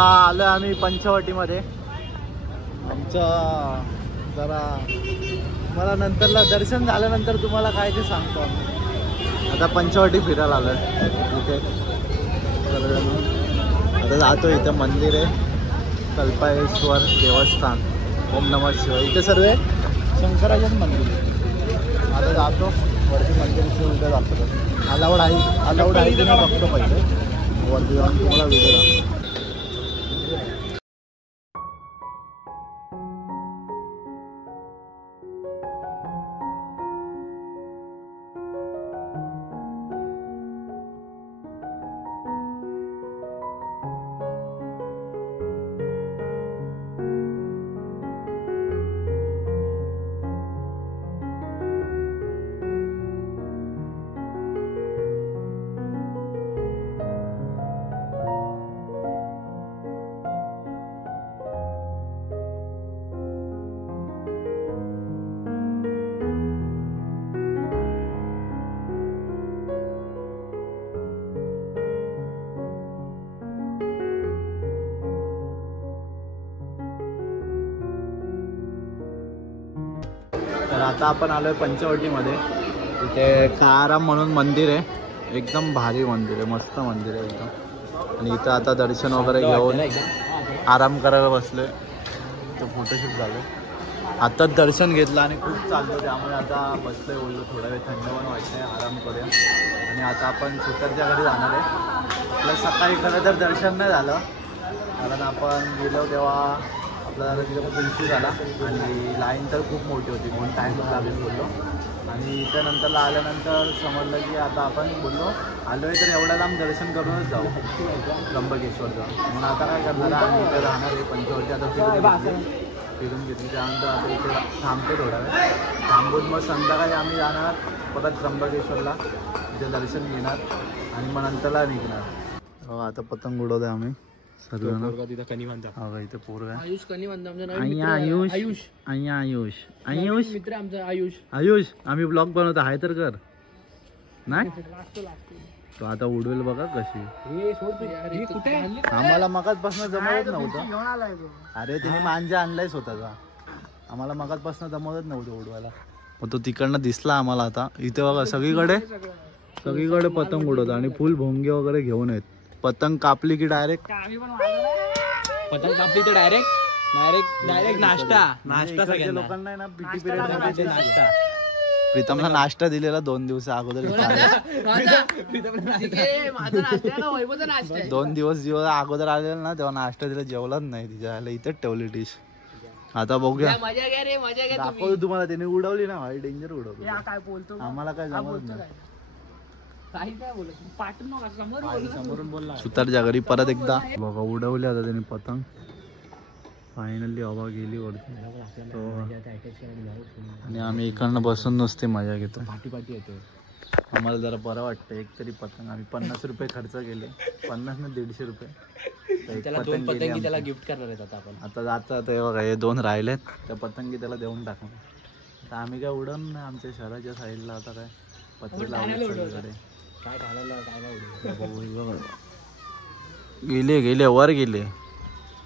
आता आलो आम्ही पंचवटीमध्ये. जरा मला नंतरला दर्शन झाल्यानंतर तुम्हाला काय ते सांगतो आम्ही. आता पंचवटी फिरायला आलोय इथे. आता जातो. इथं मंदिर आहे कल्पेश्वर देवस्थान. ओम नमः शिवाय. इथे सर्व शंकराचंच मंदिर आहे. आता जातो वरती मंदिरची उद्या जातो. अलाउड आहे की नाही बघतो पहिले. वरती जाऊन तुम्हाला व्हिडिओ दाखवतो. तर आता आपण आलोय पंचवटीमध्ये. इथे काराम म्हणून मंदिर आहे. एकदम भारी मंदिर आहे. मस्त मंदिर आहे एकदम. आणि इथं आता दर्शन वगैरे घेऊन आराम करायला बसलोय. तर फोटोशूट झालं. आताच दर्शन घेतलं आणि खूप चालतो. त्यामुळे आता बसलोय. बोललो थोडा वेळ थंड पण वाटतंय. आराम करूया. आणि आता आपण सुतरच्या घरी जाणार आहे. आपलं सकाळी खरं तर दर्शन नाही झालं कारण आपण गेलो तेव्हा आपल्याला तिथं उशीर झाला आणि लाईन तर खूप मोठी होती म्हणून टाईमच लागेल बोललो. आणि त्यानंतरला आल्यानंतर समजलं की आता आपण बोललो आलो आहे तर एवढ्या लांब दर्शन करूनच जाऊ त्र्यंबकेश्वरचं. म्हणून आता काय करणार आम्ही इथं राहणार आहे पंचवटी. आता फिरून घेतली त्यानंतर आता इथे थांबतो थोडा वेळ. थांबून मग संध्याकाळी आम्ही जाणार परत त्र्यंबकेश्वरला. तिथे दर्शन घेणार आणि मग नंतरला निघणार. आता पतंग उडवतोय आम्ही सर्व. इथे पोरगा आयुष कनी आयुष मित्र आमचा आयुष. आम्ही ब्लॉग बनवतो आहे तर कर नाही. तो आता उडवेल बघा कशी. आम्हाला मगाचपासून जमवत नव्हतं. अरे तिने मांजा आणलाय स्वतःचा. आम्हाला मगाचपासून जमवत नव्हतं उडवायला. मग तो तिकडनं दिसला आम्हाला. आता इथे बघा सगळीकडे पतंग उडवतो आणि फुल भोंगे वगैरे घेऊन येत. पतंग कापली की डायरेक्ट नाश्ता लोकांना ना पीटी पिरियड नाश्ता. प्रीतमला नाश्ता दिलेला 2 दिवस अगोदर. 2 दिवस अगोदर आलेला ना तेव्हा नाश्ता दिला. जेवलाच नाही. तिच्या इथेच ठेवली डिश. आता बघूया दाखवतो तुम्हाला. त्याने उडवली ना भाई डेंजर उडवली. आम्हाला काय जमत नाही. सुतारच्या घरी परत एकदा बघा उडवली आता त्याने पतंग. फायनली हवा गेली वरती. आणि आम्ही इकडनं बसून नुसती मजा घेतो. आम्हाला जरा बरं वाटतं. एक तरी पतंग आम्ही 50 रुपये खर्च केले. 50 ना 150 रुपये त्याला गिफ्ट करणार आहेत. आता जाता ते बघा हे 2 राहिलेत. त्या पतंगी त्याला देऊन टाकणार. तर आम्ही काय उडवून नाही. आमच्या शहराच्या साईडला आता काय पतंग लावले सगळीकडे. गेले वर गेले.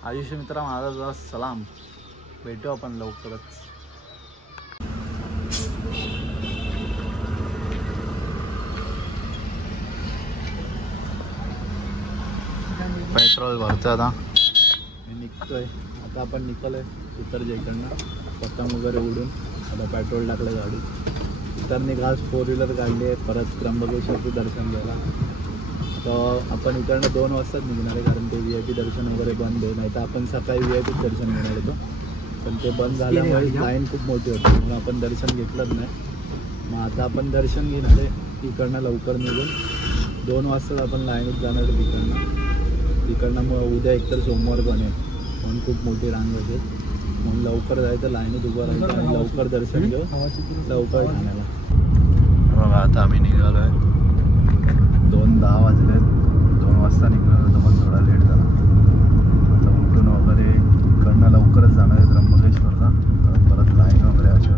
आयुष्य मित्रा माझा सलाम. भेटू आपण लवकरच. पेट्रोल भरतोय आता. मी निघतोय. आता आपण निघालोय सुतरच्या इकडनं पतंग वगैरे उडून. आता पेट्रोल टाकलं गाडी. तर निघाल 4 व्हीलर काढली आहे परत त्र्यंबकेश्वरचं दर्शन घ्यायला. तर आपण इकडनं 2 वाजताच निघणार आहे कारण ते VIP दर्शन वगैरे बंद आहे. नाही तर आपण सकाळी VIP दर्शन घेणार होतो पण ते बंद झाल्यामुळे लाईन खूप मोठी होती म्हणून आपण दर्शन घेतलंच नाही. मग आता आपण दर्शन घेणार आहे इकडनं लवकर निघून. 2 वाजताच आपण लाईनीत जाणार आहे तिकडनं. मग उद्या एकतर सोमवार पण आहे म्हणून खूप मोठी रांग होते. म्हणून लवकर जायचं लाईनीत उभं राहायचं आणि लवकर दर्शन घेऊ लवकर ठाण्याला. बघा आता आम्ही निघालो आहे. 2:10 वाजले. 2 वाजता निघालो तर मग थोडा लेट झाला. आता उठून वगैरे इकडनं लवकरच जाणार आहे त्र्यंबकेश्वरला. परत लाईन वगैरे अशा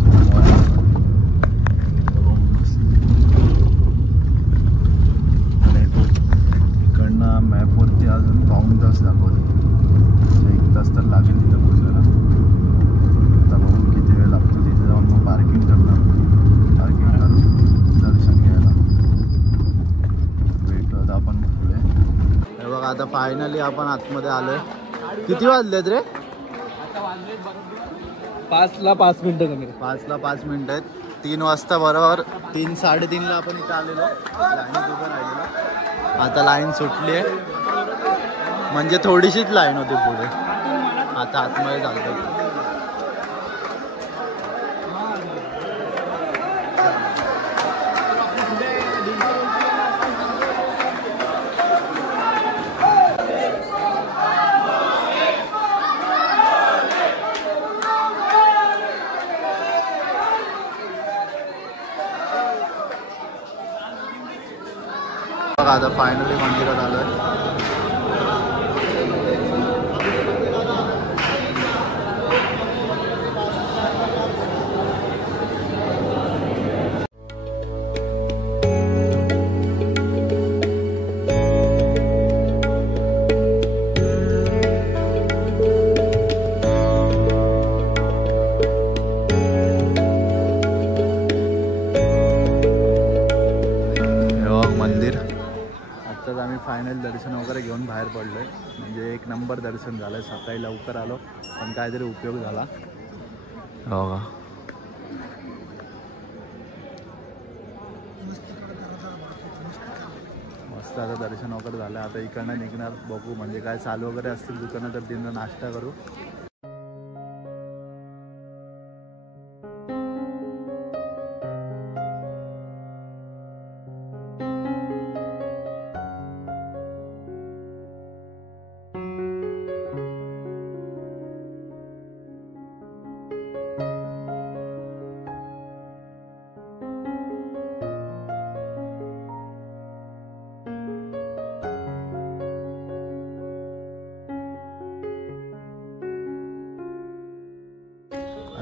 सोमवार इकडनं मॅपवरती अजून 1.5 तास दाखवतो. फायनली आपण आतमध्ये आलोय. किती वाजलेत रे? 5ला 5 मिनिटं कमी. 5ला 5 मिनिटं आहेत. 3 वाजता बरोबर 3 3:30ला आपण इथं आलेलो. लाईनीत उभं राहिलेलो. आता लाईन सुटली आहे, म्हणजे थोडीशीच लाईन होती पुढे. आता आतमध्ये चालतोय. बघा आता फायनली मंदिरात आलोय. मंदिर आत्ताच आम्ही फायनल दर्शन वगैरे घेऊन बाहेर पडलोय. म्हणजे एक नंबर दर्शन झालं. सकाळी लवकर आलो पण काहीतरी उपयोग झाला. हो का, मस्त. आता दर्शन वगैरे झालं. आता इकडनं निघणार, बघू म्हणजे काय चालू वगैरे असतील दुकानं तर तिथं नाश्ता करू.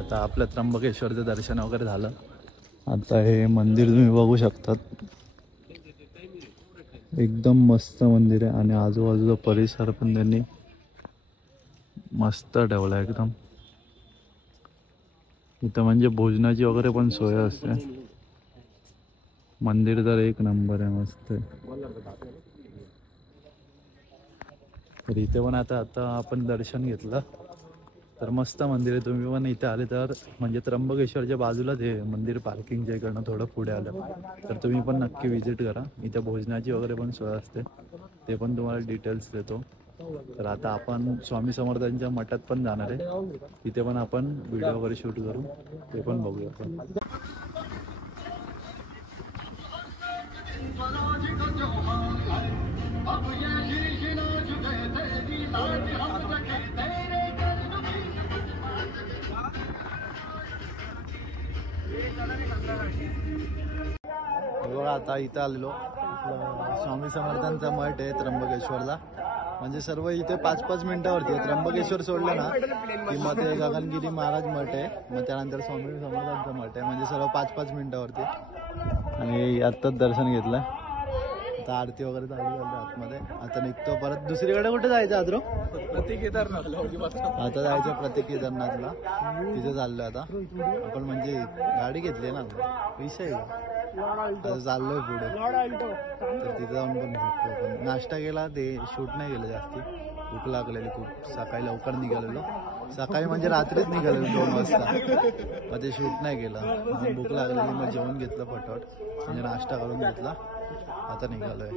आता आपलं त्र्यंबकेश्वरचं दर्शन वगैरे झालं. आता हे मंदिर तुम्ही बघू शकतात. एकदम मस्त मंदिर आहे आणि आजूबाजूचा परिसर पण त्यांनी मस्त ठेवला एकदम. इथं म्हणजे भोजनाची वगैरे पण सोय असते. मंदिर तर एक नंबर आहे, मस्त आहे. तर इथे पण आता आपण दर्शन घेतलं तर मस्त मंदिर आहे. तुम्ही पण इथे आले तर म्हणजे त्र्यंबकेश्वरच्या बाजूलाच हे मंदिर, पार्किंगच्या इकडनं थोडं पुढे आलं तर तुम्ही पण नक्की विजिट करा. इथे भोजनाची वगैरे पण सोय असते, ते पण तुम्हाला डिटेल्स देतो. तर आता आपण स्वामी समर्थांच्या मठात पण जाणार आहे. तिथे पण आपण व्हिडिओ वगैरे शूट करू, ते पण बघूया आपण. बघा आता इथं आलेलो. स्वामी समर्थांचा मठ आहे त्र्यंबकेश्वरला. म्हणजे सर्व इथे 5-5 मिनिटावरती आहे. त्र्यंबकेश्वर सोडलं ना की मग ते गगनगिरी महाराज मठ आहे, मग त्यानंतर स्वामी समर्थांचा मठ आहे. म्हणजे सर्व 5-5 मिनिटावरती. आणि आत्ताच दर्शन घेतलं. आता आरती वगैरे चालू झाली आतमध्ये. आता निघतो परत. दुसरीकडे कुठे जायचं आद्रो? आता जायचं प्रति केदारनाथला. तिथे चाललोय आता आपण. म्हणजे गाडी घेतली ना, विषय आता चाललोय पुढे. तर तिथे जाऊन पण भेटतो. पण नाश्ता केला, ते शूट नाही केलं जास्ती. भूक लागलेली खूप. सकाळी लवकर निघालेलो. सकाळी म्हणजे रात्रीच निघालेलो 2 वाजता. मग ते शूट नाही केलं. मग भूक लागलेली, मग जेवण घेतलं पटपट. म्हणजे नाश्ता करून घेतला. आता निघालोय.